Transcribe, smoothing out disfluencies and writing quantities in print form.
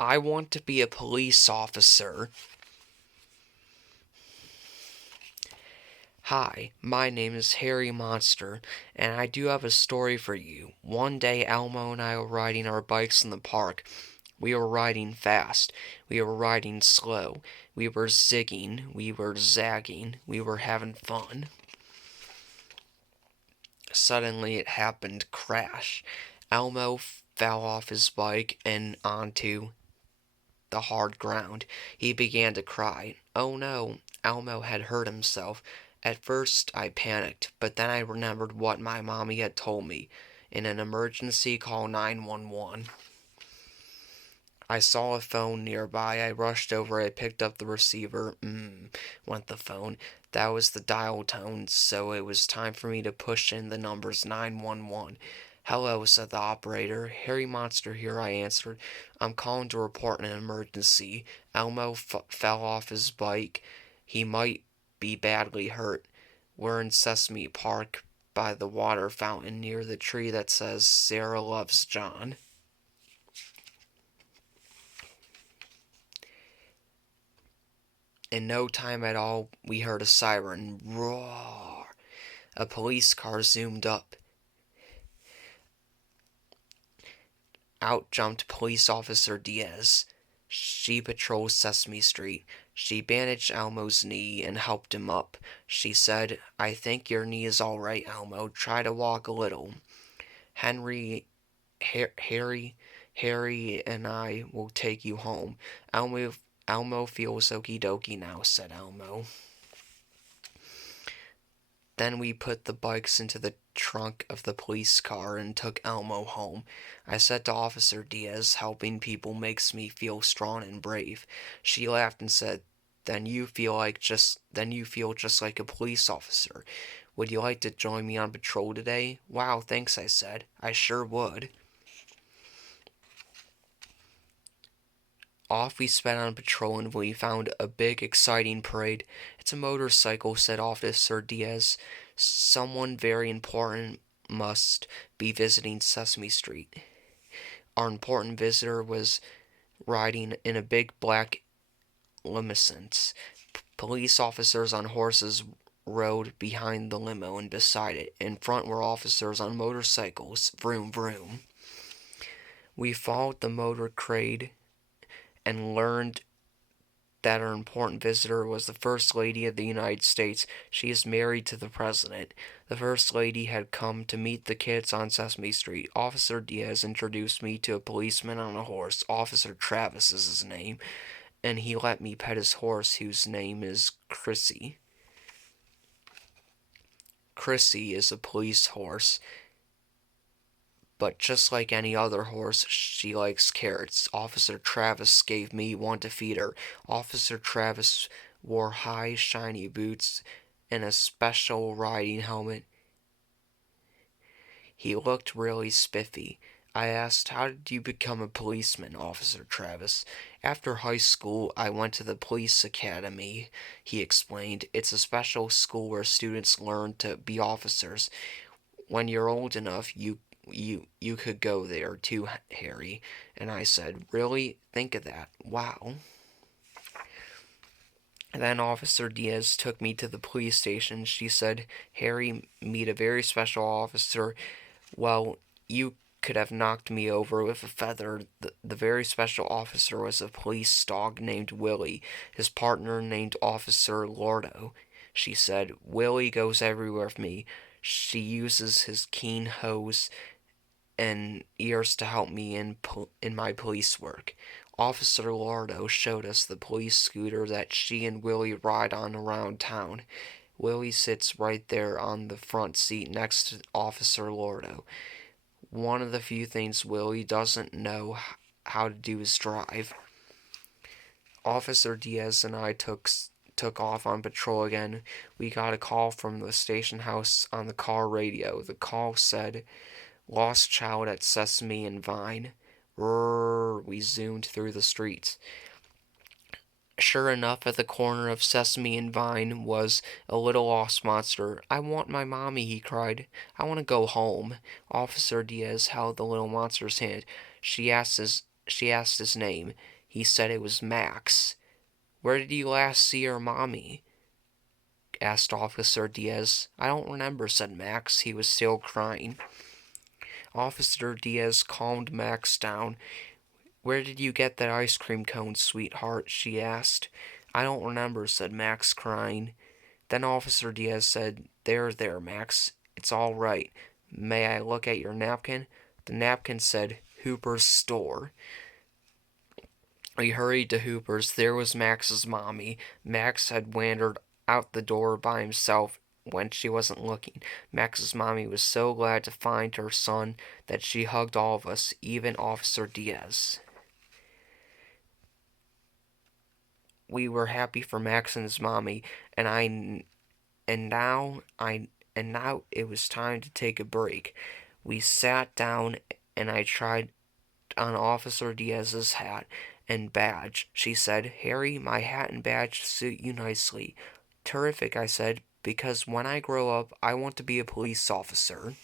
I want to be a police officer. Hi, my name is Harry Monster, and I do have a story for you. One day, Elmo and I were riding our bikes in the park. We were riding fast. We were riding slow. We were zigging. We were zagging. We were having fun. Suddenly, it happened. Crash. Elmo fell off his bike and onto the hard ground. He began to cry. Oh no, Elmo had hurt himself. At first I panicked, but then I remembered what my mommy had told me. In an emergency, call 911. I saw a phone nearby. I rushed over. I picked up the receiver. Went the phone. That was the dial tone, so it was time for me to push in the numbers 911. Hello, said the operator. Harry Monster here, I answered. I'm calling to report an emergency. Elmo fell off his bike. He might be badly hurt. We're in Sesame Park by the water fountain near the tree that says Sarah loves John. In no time at all, we heard a siren roar. A police car zoomed up. Out jumped Police Officer Diaz. She patrols Sesame Street. She bandaged Elmo's knee and helped him up. She said, I think your knee is all right, Elmo. Try to walk a little. Harry, and I will take you home. Elmo feels okie dokie now, said Elmo. Then we put the bikes into the trunk of the police car and took Elmo home. I said to Officer Diaz, helping people makes me feel strong and brave. She laughed and said, then you feel just like a police officer. Would you like to join me on patrol today? Wow, thanks, I said. I sure would. Off we sped on patrol and we found a big, exciting parade. It's a motorcycle, said Officer Diaz. Someone very important must be visiting Sesame Street. Our important visitor was riding in a big black limousine. Police officers on horses rode behind the limo and beside it. In front were officers on motorcycles. Vroom, vroom. We followed the motorcade and learned that our important visitor was the First Lady of the United States. She is married to the President. The First Lady had come to meet the kids on Sesame Street. Officer Diaz introduced me to a policeman on a horse. Officer Travis is his name, and he let me pet his horse, whose name is Chrissy. Chrissy is a police horse, but just like any other horse, she likes carrots. Officer Travis gave me one to feed her. Officer Travis wore high, shiny boots and a special riding helmet. He looked really spiffy. I asked, how did you become a policeman, Officer Travis? After high school, I went to the police academy, he explained. It's a special school where students learn to be officers. When you're old enough, you could go there too, Harry. And I said, really? Think of that. Wow. And then Officer Diaz took me to the police station. She said, Harry, meet a very special officer. Well, you could have knocked me over with a feather. The very special officer was a police dog named Willie, his partner named Officer Lordo. She said, Willie goes everywhere with me. She uses his keen hose and ears to help me in my police work. Officer Lordo showed us the police scooter that she and Willie ride on around town. Willie sits right there on the front seat next to Officer Lordo. One of the few things Willie doesn't know how to do is drive. Officer Diaz and I took off on patrol again. We got a call from the station house on the car radio. The call said, Lost child at Sesame and Vine. We zoomed through the streets. Sure enough, at the corner of Sesame and Vine was a little lost monster. I want my mommy, he cried. I want to go home. Officer Diaz held the little monster's hand. She She asked his name. He said it was Max. "Where did you last see your mommy?" asked Officer Diaz. "I don't remember," said Max. He was still crying. Officer Diaz calmed Max down. "Where did you get that ice cream cone, sweetheart?" she asked. "I don't remember," said Max, crying. Then Officer Diaz said, There, Max. It's all right. May I look at your napkin?" The napkin said, "Hooper's store." We hurried to Hooper's. There was Max's mommy. Max had wandered out the door by himself when she wasn't looking. Max's mommy was so glad to find her son that she hugged all of us, even Officer Diaz. We were happy for Max and his mommy, and now it was time to take a break. We sat down and I tried on Officer Diaz's hat and badge. She said, "Harry, my hat and badge suit you nicely." "Terrific," I said, "because when I grow up, I want to be a police officer."